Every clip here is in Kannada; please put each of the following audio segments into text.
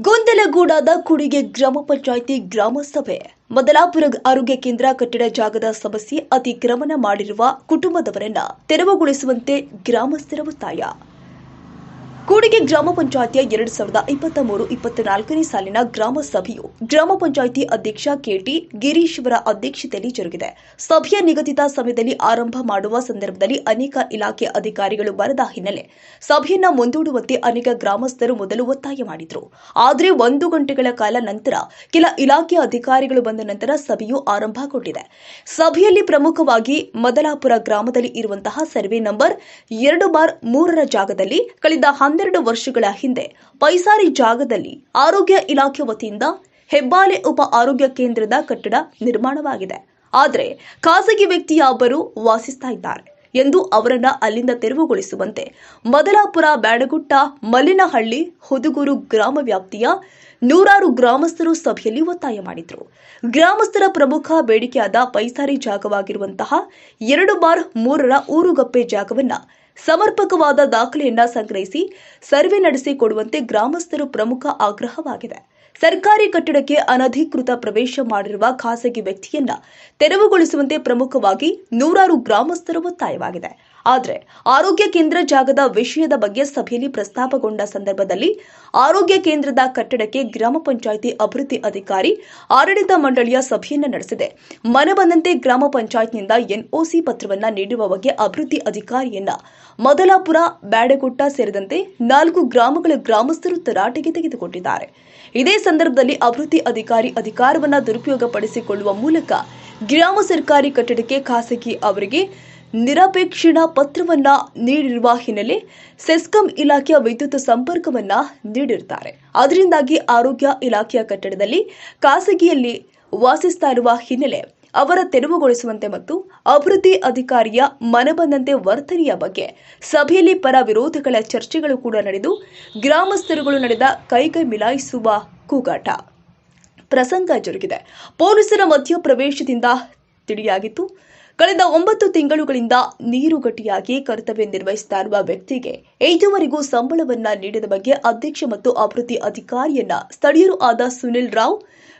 ಗೊಂದಲಗೂಡಾದ ಕುಡಿಗೆ ಗ್ರಾಮ ಪಂಚಾಯಿತಿ ಗ್ರಾಮ ಸಭೆ ಮೊದಲಾಪುರ ಆರೋಗ್ಯ ಕೇಂದ್ರ ಕಟ್ಟಡ ಜಾಗದ ಸಮಸ್ಯೆ ಅತಿಕ್ರಮಣ ಮಾಡಿರುವ ಕುಟುಂಬದವರನ್ನ ತೆರವುಗೊಳಿಸುವಂತೆ ಗ್ರಾಮಸ್ಥರ ಒತ್ತಾಯ. ಕೂಡಿಗೆ ಗ್ರಾಮ ಪಂಚಾಯಿತಿಯ ಎರಡು ಸಾವಿರದ ಇಪ್ಪತ್ತ ಮೂರು ಇಪ್ಪತ್ನಾಲ್ಕನೇ ಸಾಲಿನ ಗ್ರಾಮ ಸಭೆಯು ಗ್ರಾಮ ಪಂಚಾಯಿತಿ ಅಧ್ಯಕ್ಷ ಕೆಟಿ ಗಿರೀಶ್ ಅವರ ಅಧ್ಯಕ್ಷತೆಯಲ್ಲಿ ಜರುಗಿದೆ. ಸಭೆಯ ನಿಗದಿತ ಸಮಯದಲ್ಲಿ ಆರಂಭ ಮಾಡುವ ಸಂದರ್ಭದಲ್ಲಿ ಅನೇಕ ಇಲಾಖೆ ಅಧಿಕಾರಿಗಳು ಬರದ ಹಿನ್ನೆಲೆ ಸಭೆಯನ್ನ ಮುಂದೂಡುವಂತೆ ಅನೇಕ ಗ್ರಾಮಸ್ಥರು ಮೊದಲು ಒತ್ತಾಯ ಮಾಡಿದ್ರು. ಆದರೆ ಒಂದು ಗಂಟೆಗಳ ಕಾಲ ನಂತರ ಕೆಲ ಇಲಾಖೆ ಅಧಿಕಾರಿಗಳು ಬಂದ ನಂತರ ಸಭೆಯು ಆರಂಭಗೊಂಡಿದೆ. ಸಭೆಯಲ್ಲಿ ಪ್ರಮುಖವಾಗಿ ಮದಲಾಪುರ ಗ್ರಾಮದಲ್ಲಿ ಇರುವಂತಹ ಸರ್ವೆ ನಂಬರ್ ಎರಡು ಬಾರ್ ಮೂರರ ಜಾಗದಲ್ಲಿ ಕಳೆದ ಹನ್ನೆರಡು ವರ್ಷಗಳ ಹಿಂದೆ ಪೈಸಾರಿ ಜಾಗದಲ್ಲಿ ಆರೋಗ್ಯ ಇಲಾಖೆ ವತಿಯಿಂದ ಹೆಬ್ಬಾಲೆ ಉಪ ಆರೋಗ್ಯ ಕೇಂದ್ರದ ಕಟ್ಟಡ ನಿರ್ಮಾಣವಾಗಿದೆ. ಆದರೆ ಖಾಸಗಿ ವ್ಯಕ್ತಿಯೊಬ್ಬರು ವಾಸಿಸ್ತಾ ಇದ್ದಾರೆ ಎಂದು ಅವರನ್ನ ಅಲ್ಲಿಂದ ತೆರವುಗೊಳಿಸುವಂತೆ ಮದಲಾಪುರ ಬ್ಯಾಡಗುಟ್ಟ ಮಲ್ಲಿನಹಳ್ಳಿ ಹುದುಗೂರು ಗ್ರಾಮ ವ್ಯಾಪ್ತಿಯ ನೂರಾರು ಗ್ರಾಮಸ್ಥರು ಸಭೆಯಲ್ಲಿ ಒತ್ತಾಯ ಮಾಡಿದ್ರು. ಗ್ರಾಮಸ್ಥರ ಪ್ರಮುಖ ಬೇಡಿಕೆಯಾದ ಪೈಸಾರಿ ಜಾಗವಾಗಿರುವಂತಹ ಎರಡು ಬಾರ್ ಮೂರರ ಊರುಗಪ್ಪೆ ಜಾಗವನ್ನ ಸಮರ್ಪಕವಾದ ದಾಖಲೆಯನ್ನ ಸಂಗ್ರಹಿಸಿ ಸರ್ವೆ ನಡೆಸಿ ಕೊಡುವಂತೆ ಗ್ರಾಮಸ್ಥರು ಪ್ರಮುಖ ಆಗ್ರಹವಾಗಿದೆ. ಸರ್ಕಾರಿ ಕಟ್ಟಡಕ್ಕೆ ಅನಧಿಕೃತ ಪ್ರವೇಶ ಮಾಡಿರುವ ಖಾಸಗಿ ವ್ಯಕ್ತಿಯನ್ನ ತೆರವುಗೊಳಿಸುವಂತೆ ಪ್ರಮುಖವಾಗಿ ನೂರಾರು ಗ್ರಾಮಸ್ಥರು ಒತ್ತಾಯವಾಗಿದೆ. ಆದರೆ ಆರೋಗ್ಯ ಕೇಂದ್ರ ಜಾಗದ ವಿಷಯದ ಬಗ್ಗೆ ಸಭೆಯಲ್ಲಿ ಪ್ರಸ್ತಾಪಗೊಂಡ ಸಂದರ್ಭದಲ್ಲಿ ಆರೋಗ್ಯ ಕೇಂದ್ರದ ಕಟ್ಟಡಕ್ಕೆ ಗ್ರಾಮ ಪಂಚಾಯಿತಿ ಅಭಿವೃದ್ಧಿ ಅಧಿಕಾರಿ ಆಡಳಿತ ಮಂಡಳಿಯ ಸಭೆಯನ್ನು ನಡೆಸಿದೆ. ಮನಬಂದಂತೆ ಗ್ರಾಮ ಪಂಚಾಯತ್ನಿಂದ ಎನ್ಒಸಿ ಪತ್ರವನ್ನ ನೀಡುವ ಬಗ್ಗೆ ಅಭಿವೃದ್ಧಿ ಅಧಿಕಾರಿಯನ್ನ ಮೊದಲಾಪುರ, ಬ್ಯಾಡಗುಟ್ಟ ಸೇರಿದಂತೆ ನಾಲ್ಕು ಗ್ರಾಮಗಳ ಗ್ರಾಮಸ್ಥರು ತರಾಟೆಗೆ ತೆಗೆದುಕೊಂಡಿದ್ದಾರೆ. ಇದೇ ಸಂದರ್ಭದಲ್ಲಿ ಅಭಿವೃದ್ಧಿ ಅಧಿಕಾರಿ ಅಧಿಕಾರವನ್ನ ದುರುಪಯೋಗಪಡಿಸಿಕೊಳ್ಳುವ ಮೂಲಕ ಗ್ರಾಮ ಸರ್ಕಾರಿ ಕಟ್ಟಡಕ್ಕೆ ಖಾಸಗಿ ಅವರಿಗೆ ನಿರಪೇಕ್ಷಣ ಪತ್ರವನ್ನ ನೀಡಿರುವ ಹಿನ್ನೆಲೆ ಸೆಸ್ಕಾಂ ಇಲಾಖೆಯ ವಿದ್ಯುತ್ ಸಂಪರ್ಕವನ್ನ ನೀಡಿರುತ್ತಾರೆ. ಅದರಿಂದಾಗಿ ಆರೋಗ್ಯ ಇಲಾಖೆಯ ಕಟ್ಟಡದಲ್ಲಿ ಖಾಸಗಿಯಲ್ಲಿ ವಾಸಿಸ್ತಾ ಇರುವ ಹಿನ್ನೆಲೆ ಅವರ ತೆರವುಗೊಳಿಸುವಂತೆ ಮತ್ತು ಅಭಿವೃದ್ಧಿ ಅಧಿಕಾರಿಯ ಮನಬಂದಂತೆ ವರ್ತನೆಯ ಬಗ್ಗೆ ಸಭೆಯಲ್ಲಿ ಪರ ವಿರೋಧಗಳ ಚರ್ಚೆಗಳು ಕೂಡ ನಡೆದು ಗ್ರಾಮಸ್ಥರುಗಳು ನಡೆದ ಕೈಕೈ ಮಿಲಾಯಿಸುವ ಕೂಗಾಟ ಪ್ರಸಂಗ ಜರುಗಿದೆ. ಪೊಲೀಸರ ಮಧ್ಯಪ್ರವೇಶದಿಂದ ತಿಳಿಯಾಗಿತ್ತು. ಕಳೆದ ಒಂಬತ್ತು ತಿಂಗಳುಗಳಿಂದ ನೀರುಗಟ್ಟಿಯಾಗಿ ಕರ್ತವ್ಯ ನಿರ್ವಹಿಸುತ್ತಾ ಇರುವ ವ್ಯಕ್ತಿಗೆ ಐದುವರೆಗೂ ಸಂಬಳವನ್ನ ನೀಡದ ಬಗ್ಗೆ ಅಧ್ಯಕ್ಷ ಮತ್ತು ಅಭಿವೃದ್ಧಿ ಅಧಿಕಾರಿಯನ್ನ ಸ್ಥಳೀಯರು ಆದ ಸುನಿಲ್ ರಾವ್,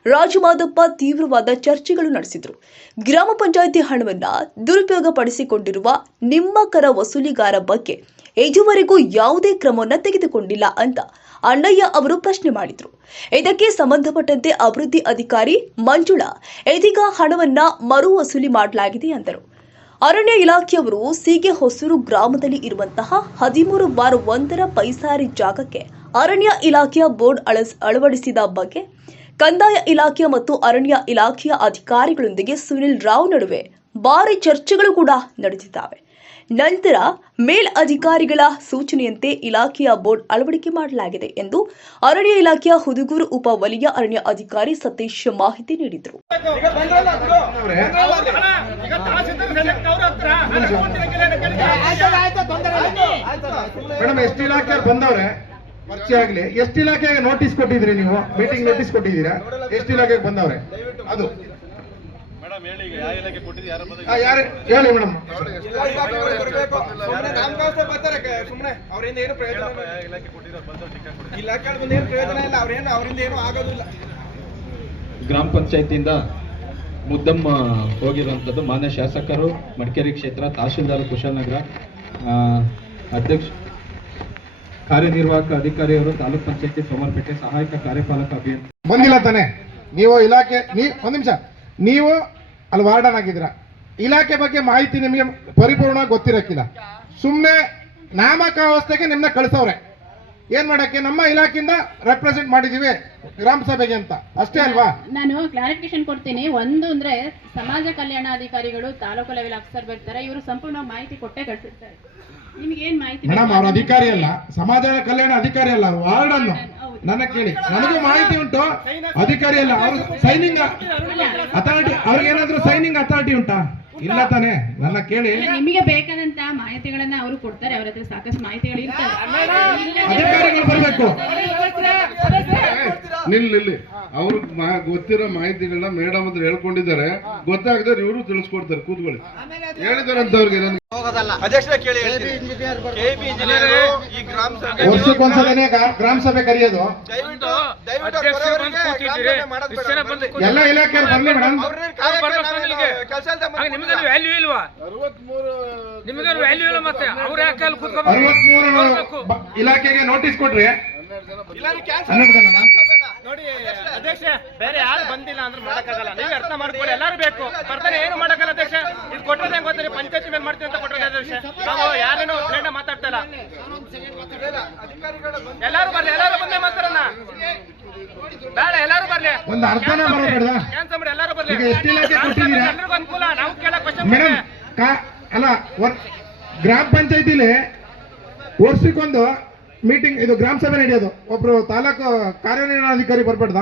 ರಾಜಮಾದಪ್ಪ ತೀವ್ರವಾದ ಚರ್ಚೆಗಳು ನಡೆಸಿದರು. ಗ್ರಾಮ ಪಂಚಾಯಿತಿ ಹಣವನ್ನ ದುರುಪಯೋಗಪಡಿಸಿಕೊಂಡಿರುವ ನಿಮ್ಮ ಕರ ವಸೂಲಿಗಾರ ಬಗ್ಗೆ ಇದುವರೆಗೂ ಯಾವುದೇ ಕ್ರಮವನ್ನು ತೆಗೆದುಕೊಂಡಿಲ್ಲ ಅಂತ ಅಣ್ಣಯ್ಯ ಅವರು ಪ್ರಶ್ನೆ ಮಾಡಿದರು. ಇದಕ್ಕೆ ಸಂಬಂಧಪಟ್ಟಂತೆ ಅಭಿವೃದ್ಧಿ ಅಧಿಕಾರಿ ಮಂಜುಳಾ, ಇದೀಗ ಹಣವನ್ನ ಮರು ವಸೂಲಿ ಮಾಡಲಾಗಿದೆ ಎಂದರು. ಅರಣ್ಯ ಇಲಾಖೆಯವರು ಸೀಗೆ ಹೊಸೂರು ಗ್ರಾಮದಲ್ಲಿ ಇರುವಂತಹ ಹದಿಮೂರು ಬಾರ್ ಒಂದರ ಪೈಸಾರಿ ಜಾಗಕ್ಕೆ ಅರಣ್ಯ ಇಲಾಖೆಯ ಬೋರ್ಡ್ ಅಳವಡಿಸಿದ ಬಗ್ಗೆ ಕಂದಾಯ ಇಲಾಖೆ ಮತ್ತು ಅರಣ್ಯ ಇಲಾಖೆಯ ಅಧಿಕಾರಿಗಳೊಂದಿಗೆ ಸುನಿಲ್ ರಾವ್ ನಡುವೆ ಭಾರಿ ಚರ್ಚೆಗಳು ಕೂಡ ನಡೆದಿದ್ದಾವೆ. ನಂತರ ಮೇಲ್ ಅಧಿಕಾರಿಗಳ ಸೂಚನೆಯಂತೆ ಇಲಾಖೆಯ ಬೋರ್ಡ್ ಅಳವಡಿಕೆ ಮಾಡಲಾಗಿದೆ ಎಂದು ಅರಣ್ಯ ಇಲಾಖೆಯ ಹುದುಗೂರು ಉಪ ವಲಯ ಅರಣ್ಯ ಅಧಿಕಾರಿ ಸತೀಶ್ ಮಾಹಿತಿ ನೀಡಿದರು. ಎಷ್ಟು ಇಲಾಖೆಗೆ ನೋಟಿಸ್ ಕೊಟ್ಟಿದ್ರಿ ನೀವು? ಮೀಟಿಂಗ್ ನೋಟಿಸ್ ಕೊಟ್ಟಿದ್ದೀರಾ? ಎಷ್ಟು ಇಲಾಖೆಗೆ ಬಂದವ್ರೆ? ಅದು. ಹೇಳಿ ಮೇಡಮ್. ಅವರಿಂದ ಏನು ಪ್ರಯೋಜನ ಇಲ್ಲ. ಇಲಾಖೆಗಳು ಬಂದು ಏನು ಪ್ರಯೋಜನ ಇಲ್ಲ. ಅವ್ರೇನು ಅವರಿಂದ ಏನು ಆಗೋದಿಲ್ಲ. ಗ್ರಾಮ ಪಂಚಾಯತಿಯಿಂದ ಮುದ್ದಮ್ಮ ಹೋಗಿರುವಂಥದ್ದು ಮಾನ್ಯ ಶಾಸಕರು ಮಡಿಕೇರಿ ಕ್ಷೇತ್ರ ತಹಶೀಲ್ದಾರ್ ಕುಶಾಲನಗರ ಆ, ಅಧ್ಯಕ್ಷ ಕಾರ್ಯನಿರ್ವಾಹಕ ಅಧಿಕಾರಿಯವರು ತಾಲೂಕ್ ಪಂಚಾಯತಿ ಸೋಮರ್ಪೇಟೆ ಸಹಾಯಕ ಕಾರ್ಯಪಾಲಕ ಅಭಿಯಂತರ ಬಂದಿಲ್ಲ ತಾನೆ? ನೀವು ಇಲಾಖೆ ನೀ ಒಂದ್ ನಿಮಿಷ. ನೀವು ಅಲ್ಲಿ ವಾರ್ಡನ್ ಆಗಿದ್ರ ಇಲಾಖೆ ಬಗ್ಗೆ ಮಾಹಿತಿ ನಿಮಗೆ ಪರಿಪೂರ್ಣವಾಗಿ ಗೊತ್ತಿರಕ್ಕಿಲ್ಲ. ಸುಮ್ಮನೆ ನಾಮಕ ವ್ಯವಸ್ಥೆಗೆ ನಿಮ್ನ ಕಳಿಸವ್ರೆ. ಏನ್ ಮಾಡಕ್ಕೆ? ನಮ್ಮ ಇಲಾಖೆಯಿಂದ ರೆಪ್ರೆಸೆಂಟ್ ಮಾಡಿದೀವಿ ಗ್ರಾಮ ಸಭೆಗೆ ಅಂತ. ಅಷ್ಟೇ ಅಲ್ವಾ? ನಾನು ಕ್ಲಾರಿಫಿಕೇಶನ್ ಕೊಡ್ತೀನಿ. ಒಂದು ಅಂದ್ರೆ ಸಮಾಜ ಕಲ್ಯಾಣಾಧಿಕಾರಿಗಳು ತಾಲೂಕು ಲೆವೆಲ್ ಅಫ್ಸರ್ ಬರ್ತಾರೆ. ಇವರು ಸಂಪೂರ್ಣ ಮಾಹಿತಿ ಕೊಟ್ಟೆ ಕಳಿಸಿರ್ತಾರೆ. ಮೇಡಮ್? ಅವ್ರ ಅಧಿಕಾರಿ ಅಲ್ಲ. ಸಮಾಜ ಕಲ್ಯಾಣ ಅಧಿಕಾರಿ ಅಲ್ಲ ವಾರ್ಡ್ ಅನ್ನು ನನ್ನ ಕೇಳಿ. ನನಗೂ ಮಾಹಿತಿ ಉಂಟು. ಅಧಿಕಾರಿ ಅಲ್ಲ ಅವ್ರು ಸೈನಿಂಗ್ ಅಥಾರಿಟಿ ಅವ್ರಿಗೇನಾದ್ರೂ ಸೈನಿಂಗ್ ಅಥಾರಿಟಿ ಉಂಟಾ? ಇಲ್ಲ ತಾನೆ. ನನ್ನ ಕೇಳಿ. ನಿಮಗೆ ಬೇಕಾದಂತ ಮಾಹಿತಿಗಳನ್ನ ಅವರು ಕೊಡ್ತಾರೆ. ಅವ್ರ ಹತ್ರ ಸಾಕಷ್ಟು ಮಾಹಿತಿಗಳು ಇರ್ತಾರೆ ಅಧಿಕಾರಿಗಳು ಬರಬೇಕು. ನಿಲ್ಲಿ. ನಿಲ್ಲಿ ಅವ್ರಿಗೆ ಗೊತ್ತಿರೋ ಮಾಹಿತಿಗಳನ್ನ ಮೇಡಮ್ ಹತ್ರ ಹೇಳ್ಕೊಂಡಿದ್ದಾರೆ. ಗೊತ್ತಾಗದ್ರೆ ಇವರು ತಿಳಿಸ್ಕೊಡ್ತಾರೆ ಕೂತ್ಕೊಳ್ಳಿ. ಹೇಳಿದಾರೆ ಅಂತ ಅವ್ರಿಗೆ ನನ್ಗೆ ಅಧ್ಯಕ್ಷರೇ ಕೇಳಿ ಕೆಬಿ ಇಂಜಿನಿಯರ್ ಈ ಗ್ರಾಮ ಸಭೆ ವರ್ಷಕ್ಕೊಂದ್ಸಲನೇ ಗ್ರಾಮ ಸಭೆ ಕರೆಯೋದು. ಎಲ್ಲ ಇಲಾಖೆ ಬರ್ಲಿ ಮೇಡಮ್. ನಿಮ್ಗೇನು ವ್ಯಾಲ್ಯೂ ಇಲ್ವಾ? ವ್ಯಾಲ್ಯೂ ಇಲ್ಲ ಮತ್ತೆ? ಅವ್ರ ಯಾಕೆ ಇಲಾಖೆಗೆ ನೋಟಿಸ್ ಕೊಡ್ರಿ ಹನ್ನೆರಡು ಜನ. ನೋಡಿ ಅಧ್ಯಕ್ಷ ಬೇರೆ ಯಾರು ಬಂದಿಲ್ಲ ಅಂದ್ರೆ ಮಾಡಕ್ಕಾಗಲ್ಲ. ನೀವೇ ಅರ್ಥ ಮಾಡ್ಕೊಳ್ಳಿ ಎಲ್ಲಾರು ಬೇಕು. ಬರ್ತಾನೆ ಏನು ಮಾಡಕ್ಕಲ್ಲ ಅಧ್ಯಕ್ಷ? ಇದು ಕೊಟ್ಟರೆ ಹೆಂಗ್ ಗೊತ್ತಾರೆ ಪಂಚಾಯತಿ ಮೇಲೆ ಮಾಡ್ತೀವಿ ಅಂತ ಕೊಟ್ಟರೆ ಅಧ್ಯಕ್ಷ? ನಾವು ಯಾರೇನೋ ಫ್ರೆಂಡ್ ಮಾತಾಡ್ತಾ ಇಲ್ಲ. ಎಲ್ಲಾರು ಬರ್ಲಿ ಎಲ್ಲಾರು ಬಂದೇ ಮಾತಾಡೋಣ. ಬೇಡ ಎಲ್ಲಾರು ಬರ್ಲಿ. ಒಂದು ಅರ್ಥನೇ ಬರೋಬೇಡ್ವಾ? ಕ್ಯಾನ್ಸಲ್ ಮಾಡಿ ಎಲ್ಲಾರು ಬರ್ಲಿ? ಎಲ್ರಿಗೂ ಅನುಕೂಲ ನಾವು ಕೇಳೋ ಕ್ವಶನ್ ಮೇಡಮ್ ಕಾ ಅಲ್ಲ ಗ್ರಾಮ ಪಂಚಾಯತಿಲಿ ವರ್ಷಕ್ಕೊಂದು ಮೀಟಿಂಗ್ ಇದು ಗ್ರಾಮ ಸಭೆ ನಡೆಯೋದು. ಒಬ್ರು ತಾಲೂಕು ಕಾರ್ಯನಿರ್ವಹಣಾಧಿಕಾರಿ ಬರ್ಬೇಡ್ದ?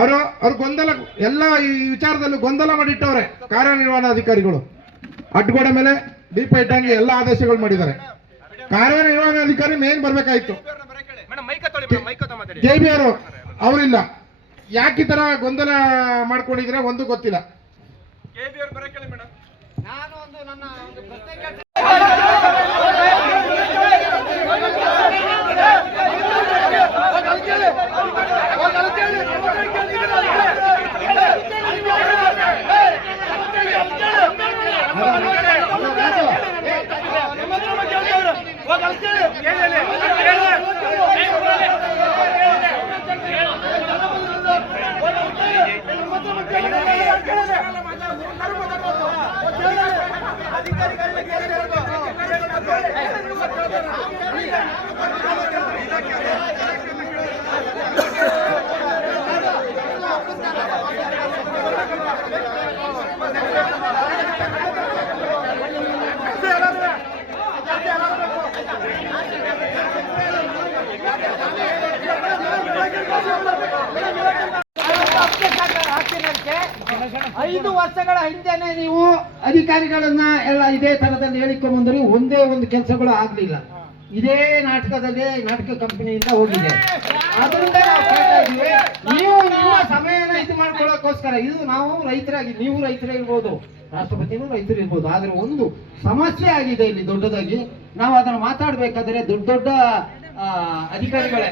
ಅವರು ಅವ್ರು ಗೊಂದಲ ಎಲ್ಲ ಈ ವಿಚಾರದಲ್ಲೂ ಗೊಂದಲ ಮಾಡಿಟ್ಟವ್ರೆ ಕಾರ್ಯನಿರ್ವಹಣಾಧಿಕಾರಿಗಳು. ಅಡ್ಗೋಡೆ ಮೇಲೆ ದೀಪ ಇಟ್ಟಂಗೆ ಎಲ್ಲ ಆದೇಶಗಳು ಮಾಡಿದ್ದಾರೆ. ಕಾರ್ಯನಿರ್ವಹಣಾಧಿಕಾರಿ ಮೇನ್ ಬರ್ಬೇಕಾಯ್ತು. ಜೆ ಬಿ ಅವರು ಅವರಿಲ್ಲ. ಯಾಕೆ ಈ ತರ ಗೊಂದಲ ಮಾಡ್ಕೊಂಡಿದ್ರೆ ಒಂದು ಗೊತ್ತಿಲ್ಲ. ಕೆಬಿ ಒಂದು ಬರಕ್ಕೆ ವರ್ಷಗಳ ಹಿಂದೆನೆ ನೀವು ಅಧಿಕಾರಿಗಳನ್ನ ಎಲ್ಲ ಇದೇ ತರದಲ್ಲಿ ಹೇಳಿಕೊಂಡು ಬಂದ್ರಿ ಒಂದೇ ಒಂದು ಕೆಲಸಗಳು ಆಗ್ಲಿಲ್ಲ. ಇದೇ ನಾಟಕದಲ್ಲಿ ನಾಟಕ ಕಂಪನಿಯಿಂದ ಹೋಗಿದೆ. ಅದರಿಂದ ನಾವು ನಿಮ್ಮ ಸಮಯನ ಇದು ಮಾಡ್ಕೊಳ್ಳೋಕೋಸ್ಕರ ಇದು ನಾವು ರೈತರಾಗಿ ನೀವು ರೈತರೇ ಇರ್ಬೋದು ರಾಷ್ಟ್ರಪತಿನೂ ರೈತರು ಇರ್ಬೋದು ಆದ್ರೆ ಒಂದು ಸಮಸ್ಯೆ ಆಗಿದೆ ಇಲ್ಲಿ ದೊಡ್ಡದಾಗಿ. ನಾವು ಅದನ್ನ ಮಾತಾಡ್ಬೇಕಾದ್ರೆ ದೊಡ್ಡ ದೊಡ್ಡ ಅಧಿಕಾರಿಗಳೇ.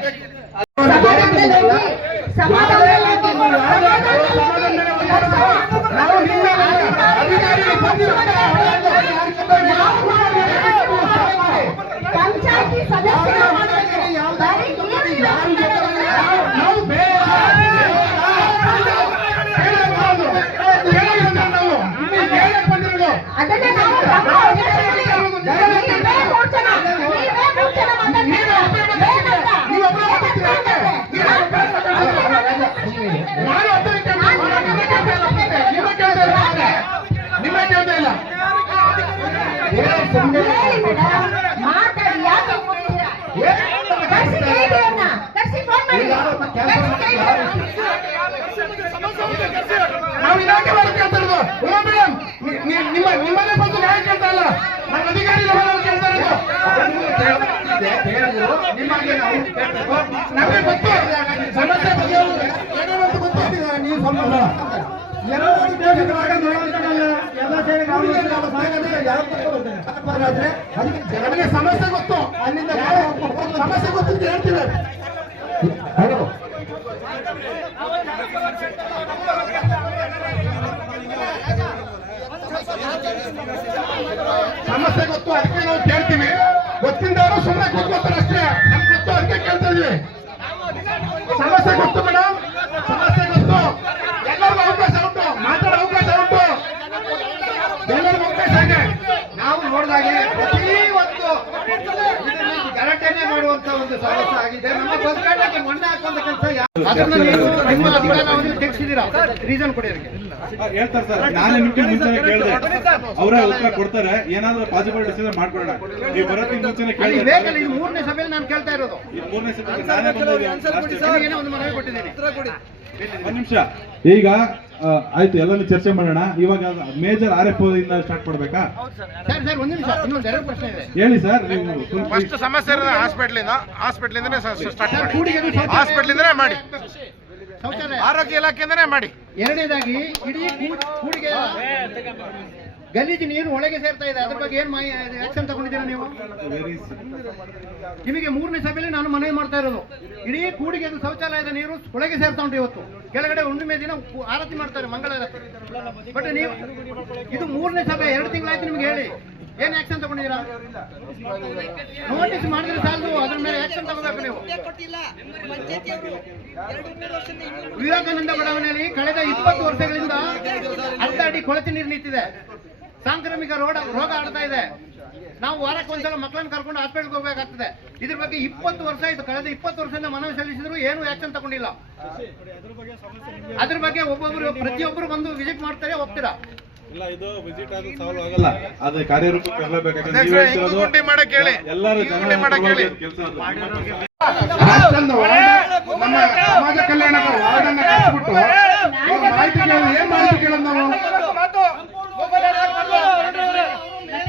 ನಾವು ಇಲಾಖೆ ಬರುತ್ತೆ ಕೇಳ್ತಾ ಇರೋದು. ಉಮಾ ಮೇಡಮ್ ನಿಮ್ಮ ನಿಮ್ಮನೆ ಬಂದು ನ್ಯಾಯ ಕೇಳ್ತಾ ಇಲ್ಲ. ನಮ್ಮ ಅಧಿಕಾರಿ ಲೆವೆಲಲ್ಲಿ ಕೇಳ್ತಾ ಇರೋದು. ನಿಮಗೆ ಗೊತ್ತು. ಸಮಸ್ಯೆ ಏನೋ ಅಂತ ಗೊತ್ತು. ನೀವು ಏನೋ ಒಂದು ದೇಶದೊಳಗೆ ನೋಡೋದಲ್ಲ, ಎಲ್ಲ ಸೇರಿ ಅದಕ್ಕೆ ನಮಗೆ ಸಮಸ್ಯೆ ಗೊತ್ತು. ಅಲ್ಲಿಂದ ಸಮಸ್ಯೆ ಗೊತ್ತು ಅಂತ ಹೇಳ್ತೀವಿ ಗೊತ್ತು ಅದಕ್ಕೆ ನಾವು ಕೇಳ್ತೀವಿ. ಗೊತ್ತಿದ್ದವರು ಸುಮ್ಮನೆ ಕೂತ್ಕೋತಾರೆ ಅಷ್ಟೇ. ನಮ್ಗೆ ಗೊತ್ತು, ಅದಕ್ಕೆ ಕೇಳ್ತಾ ಸಮಸ್ಯೆ ಗೊತ್ತು ಮೇಡಮ್ ಸಮಸ್ಯೆ ಗೊತ್ತು. ಎಲ್ಲರಿಗೂ ಅವಕಾಶ ಉಂಟು. ಮಾತಾಡೋ ಅವಕಾಶ ಉಂಟು. ಎಲ್ಲರಿಗೂ ಅವಕಾಶ ಇದೆ. ನಾವು ನೋಡಿದಾಗೆ ಪ್ರತಿ ಗಲಾಟೆನೆ ಮಾಡುವಂತ ಒಂದು ಸಮಸ್ಯೆ ಆಗಿದೆ. ನಮ್ಮ ಹಾಕುವಂತ ಕೆಲಸ ಅದನ್ನ ನೀವು ನಿಮ್ಮ ಅಧಿಕಾರವನ್ನು ತೆಗೆಸಿದ್ದೀರಾ ರೀಸನ್ ಕೊಡಿ ಅವರಿಗೆ ಹೇಳ್ತಾರೆ ಸರ್. ನಾನು ನಿಮ್ಗೆ ಮುಂಚೆನೆ ಕೇಳಿದೆ. ಅವರೇ ಉತ್ತರ ಕೊಡ್ತಾರೆ. ಏನಾದ್ರೂ ಪಾಸಿಬಲ್ ಡಿಸಿಷನ್ ಮಾಡ್ಕೊಳ್ಳೋಣ. ನೀವು ಬರೋದಕ್ಕೆ ಮುಂಚೆನೆ ಕೇಳಿದೆ. ಇದು ಮೂರನೇ ಸಭೆಯಲ್ಲಿ ನಾನು ಕೇಳ್ತಾ ಇರೋದು. ಈ ಮೂರನೇ ಸಭೆ ನಾನೇ ಬಂದಿದ್ದೀನಿ ಒಂದು ಮನವಿ ಕೊಟ್ಟಿದ್ದೀನಿ. ಒಂದ್ ನಿಮಿಷ. ಈಗ ಆಯ್ತು ಎಲ್ಲಾನು ಚರ್ಚೆ ಮಾಡೋಣ. ಇವಾಗ ಮೇಜರ್ ಆರ್ ಎಫ್ ಇಂದ ಸ್ಟಾರ್ಟ್ ಮಾಡ್ಬೇಕಾ? ಸರ್ ಸರ್ ಒಂದು ನಿಮಿಷ ಇನ್ನೊಂದು ಎರಡು ಪ್ರಶ್ನೆ ಇದೆ. ಹೇಳಿ ಸರ್ ನೀವು ಫಸ್ಟ್ ಸಮಸ್ಯೆ ಇರೋದು ಹಾಸ್ಪಿಟ್ಲಿಂದ ಇಂದನೇ ಸ್ಟಾರ್ಟ್ ಮಾಡಿ. ಮಾಡಿ. ಆರೋಗ್ಯ ಇಲಾಖೆಯಿಂದನೇ ಮಾಡಿ. ಎರಡನೇದಾಗಿ ಇಡೀ ಕೂಡಿಗೆ ಗಲೀಜು ನೀರು ಒಳಗೆ ಸೇರ್ತಾ ಇದೆ. ಅದ್ರ ಬಗ್ಗೆ ಏನ್ ಆಕ್ಷನ್ ತಗೊಂಡಿದ್ದೀರಾ ನೀವು? ನಿಮಗೆ ಮೂರನೇ ಸಭೆಯಲ್ಲಿ ನಾನು ಮನವಿ ಮಾಡ್ತಾ ಇರೋದು. ಇಡೀ ಕೂಡಿಗೆ ಶೌಚಾಲಯದ ನೀರು ಒಳಗೆ ಸೇರ್ತಾ ಉಂಟು ಇವತ್ತು. ಕೆಳಗಡೆ ಹುಣ್ಣಿಮೆ ದಿನ ಆರತಿ ಮಾಡ್ತಾರೆ ಮಂಗಳ ಆರತಿ ಬಟ್ ನೀವು ಇದು ಮೂರನೇ ಸಭೆ, ಎರಡು ತಿಂಗಳಾಯ್ತು ನಿಮ್ಗೆ ಹೇಳಿ. ಏನ್ ಆಕ್ಷನ್ ತಗೊಂಡಿದ್ದೀರಾ? ನೋಟಿಸ್ ಮಾಡಿದ್ರೆ ಸಾಲದು. ಅದ್ರ ಮೇಲೆ ಆಕ್ಷನ್ ತಗೋಬೇಕು ನೀವು. ವಿವೇಕಾನಂದ ಬಡಾವಣೆಯಲ್ಲಿ ಕಳೆದ ಇಪ್ಪತ್ತು ವರ್ಷಗಳಿಂದ ಅರ್ಧ ಅಡಿ ಕೊಳಚೆ ನೀರು ನಿಂತಿದೆ. ಸಾಂಕ್ರಾಮಿಕ ರೋಗ ರೋಗ ಆಡ್ತಾ ಇದೆ. ನಾವು ವಾರಕ್ಕೆ ಒಂದ್ಸಲ ಮಕ್ಕಳನ್ನ ಕರ್ಕೊಂಡು ಹಾಸ್ಪಿಟಲ್ಗೆ ಹೋಗ್ಬೇಕಾಗ್ತದೆ. ಇದ್ರ ಬಗ್ಗೆ ಇಪ್ಪತ್ತು ವರ್ಷ ಆಯ್ತು. ಕಳೆದ ಇಪ್ಪತ್ತು ವರ್ಷದಿಂದ ಮನವಿ ಸಲ್ಲಿಸಿದ್ರು ಏನು ಆಕ್ಷನ್ ತಗೊಂಡಿಲ್ಲ. ಅದ್ರ ಬಗ್ಗೆ ಒಬ್ಬೊಬ್ರು ಪ್ರತಿಯೊಬ್ಬರು ಬಂದು ವಿಸಿಟ್ ಮಾಡ್ತಾರೆ ಹೋಗ್ತೀರಾ? ನಮ್ಮ ಸಮಾಜ ಅವ್ರ ಮಾಹಿತಿ ಕೇಳಿ ಏನ್ ಮಾಹಿತಿ ಕೇಳೋದು ನಾವು ಮತ್ತೆ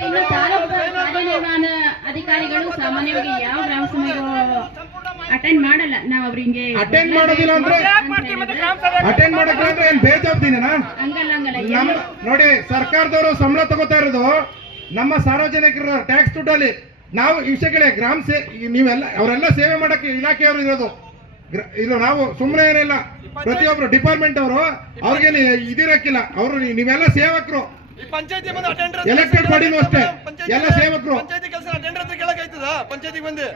ಇನ್ನು ತಾಲೂಕು ಕಾರ್ಯನಿರ್ವಹಣಾ ಅಧಿಕಾರಿಗಳು ಸಾಮಾನ್ಯವಾಗಿ ಯಾವ ಗ್ರಾಮ ಸಭೆಗಳು ಅಟೆಂಡ್ ಮಾಡಲ್ಲ. ನಾವು ಅವ್ರಿಗೆ ಅಟೆಂಡ್ ಮಾಡೋದಿಲ್ಲ ಅಂದ್ರೆ ಅಟೆಂಡ್ ಮಾಡಕ್ಕೆ ಅಂದ್ರೆ ಏನ್ ಬೇಜವಾಬ್ದಿನ ಹಂಗಲ್ಲ ಹಂಗಲ್ಲ. ನಮ್ಮ ನೋಡಿ ಸರ್ಕಾರದವರು ಸಂಬಳ ತಗೋತಾ ಇರೋದು ನಮ್ಮ ಸಾರ್ವಜನಿಕರ ಟ್ಯಾಕ್ಸ್ ದುಡ್ಡಲ್ಲಿ. ನಾವು ವಿಷಯಗಳೇ ಗ್ರಾಮ ಸೇ ನೀವೆಲ್ಲ ಅವರೆಲ್ಲ ಸೇವೆ ಮಾಡಕ್ಕೆ ಇಲಾಖೆಯವರು ಇರೋದು. ಇಲ್ಲ ಇದು ನಾವು ಸುಮ್ಮನೆ ಏನಿಲ್ಲ. ಪ್ರತಿಯೊಬ್ರು ಡಿಪಾರ್ಟ್ಮೆಂಟ್ ಅವರು ಅವ್ರಿಗೆ ಇದಿರಕ್ಕಿಲ್ಲ. ಅವರು ನೀವೆಲ್ಲ ಸೇವಕರು. ಪಂಚಾಯತಿ ಬಂದು ಅಟೆಂಡರ್ ಎಲೆಕ್ಟೆಡ್ ಬಾಡಿನೂ ಅಷ್ಟೇ. ಎಲ್ಲ ಸೇವಕರು. ಪಂಚಾಯತಿ ಕೆಲಸ ಅಟೆಂಡರ್ ಹತ್ರ ಕೇಳಕ್ಕಾಯ್ತದ ಪಂಚಾಯತಿ ಬಂದು.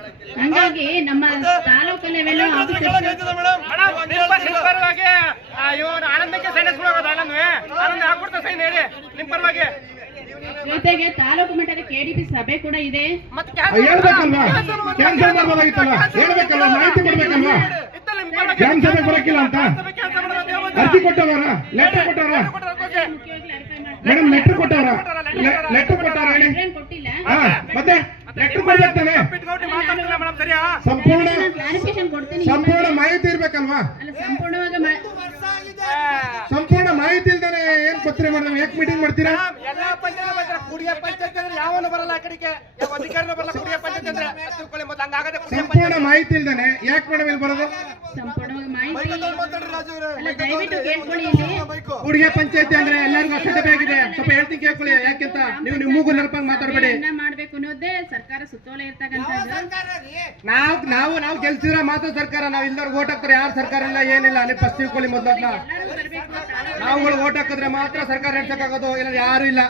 ಹಂಗಾಗಿ ನಮ್ಮ ತಾಲೂಕು ಲೆವೆಲ್ ಆಫೀಸರ್ಸ್ ಕೇಳಕ್ಕಾಯ್ತದ ಮೇಡಮ್ ಪರವಾಗಿ ಇವನು ಆನಂದಕ್ಕೆ ಸೈನ್ ಹಾಕ್ಬಿಡೋದು ಆನಂದ್ವೆ ಆನಂದ ಹಾಕ್ಬಿಡ್ತಾ ಸೈನ್ ಹೇಳಿ ನಿಮ್ ಪರವಾಗಿ. ಜೊತೆಗೆ ತಾಲೂಕು ಮಟ್ಟದ ಕೆಡಿಪಿ ಸಭೆ ಕೂಡ ಇದೆ. ಮತ್ತೆ ಹೇಳ್ಬೇಕಲ್ವಾ? ಕ್ಯಾನ್ಸಲ್ ಮಾಡ್ಬೋದಾಗಿತ್ತಲ್ಲ. ಹೇಳ್ಬೇಕಲ್ವಾ? ಮಾಹಿತಿ ಕೊಡ್ಬೇಕಲ್ವಾ? ಕ್ಯಾನ್ಸಲ್ ಸಭೆ ಬರಕ್ಕಿಲ್ಲ ಅಂತ? ಅರ್ಜಿ ಕೊಟ್ಟವರ? ಲೆಟರ್ ಕೊಟ್ಟವರ. ಮೇಡಮ್ ಲೆಟರ್ ಕೊಟ್ಟವರ ಲೆಟರ್ ಕೊಟ್ಟವರ ಹೇಳಿ ಏನ್ ಕೊಟ್ಟಿಲ್ಲ ಹಾ ಮತ್ತೆ ಲೆಟರ್ ಕೊಡ್ಬೇಕು ತಾನೆ ಮಾತಾಡ್ತಿಲ್ಲ ಮೇಡಮ್ ಸರಿಯಾ ಸಂಪೂರ್ಣ ಕ್ಲಾರಿಫಿಕೇಶನ್ ಕೊಡ್ತೀನಿ ಸಂಪೂರ್ಣ ಮಾಹಿತಿ ಇರ್ಬೇಕಲ್ವಾ ಅಲ್ಲ ಸಂಪೂರ್ಣವಾಗಿ ಮಾ- ಸಂಪೂರ್ಣ ಮಾಹಿತಿ ಇಲ್ದಾನೆ ಏನ್ ಪತ್ರ ಮಾಡಿದ್ರೆ ಯಾಕೆ ಮೀಟಿಂಗ್ ಮಾಡ್ತೀರಾ? ಎಲ್ಲಾ ಪಂಚಾಯತ್ ಬಂದ್ರೆ ಕುಡಿಯ ಪಂಚಾಯತ್ ಅಂದ್ರೆ ಯಾವನು ಬರಲ್ಲ ಆ ಕಡೆಗೆ. ಯಾವ ಅಧಿಕಾರಿನೂ ಬರಲ್ಲ ಕುಡಿಯ ಪಂಚಾಯತ್ ಅಂದ್ರೆ ತಿಳ್ಕೊಳ್ಳಿ ಮತ್ತೆ ಹಂಗಾಗದೆ ಕುಡಿಯ ಸಂಪೂರ್ಣ ಮಾಹಿತಿ ಇಲ್ದಾನೆ ಯಾಕೆ ಮೇಡಮ್ ಇಲ್ಲಿ ಬರೋದು? ಸಂಪೂರ್ಣವಾಗಿ ಮಾಹಿತಿ ಮಾತಾಡ್ರಿ ರಾಜು ಅವರೇ ಅಲ್ಲ ದಯವಿಟ್ಟು ಕೇಳ್ಕೊಳ್ಳಿ ಇಲ್ಲಿ. ಹುಡುಗಿಯ ಪಂಚಾಯತಿ ಅಂದ್ರೆ ಎಲ್ಲರಿಗೂ ಅಷ್ಟೇ ಬೇಕಿದೆ ಸ್ವಲ್ಪ ಹೇಳ್ತೀನಿ ಕೇಳ್ಕೊಳ್ಳಿ. ಯಾಕೆಂತ? ನೀವು ನಿಮ್ಮ ಮೂಗು ನರಪಾಗಿ ಮಾತಾಡಬೇಡಿ. ಅನ್ನೋದೇ ಸರ್ಕಾರ ಸುತ್ತೋಲೆ ಇರ್ತಕ್ಕಂಥದ್ದು. ನಾವು ನಾವು ನಾವು ಗೆಲ್ಸಿದ್ರ ಮಾತ್ರ ಸರ್ಕಾರ ನಾವು ಇಲ್ದವ್ರು ಓಟ್ ಹಾಕ್ತಾರೆ. ಯಾರು ಸರ್ಕಾರ ಇಲ್ಲ ಏನಿಲ್ಲ ನೀವು ಫಸ್ಟ್ ತಿಳ್ಕೊಳ್ಳಿ ಮೊದಲ ನಾವುಗಳು ಓಟ್ ಹಾಕಿದ್ರೆ ಮಾತ್ರ ಸರ್ಕಾರ ನಡೆಸಕ್ಕಾಗೋದು ಇಲ್ಲ ಯಾರು ಇಲ್ಲ.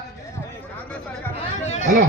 ಹಲೋ.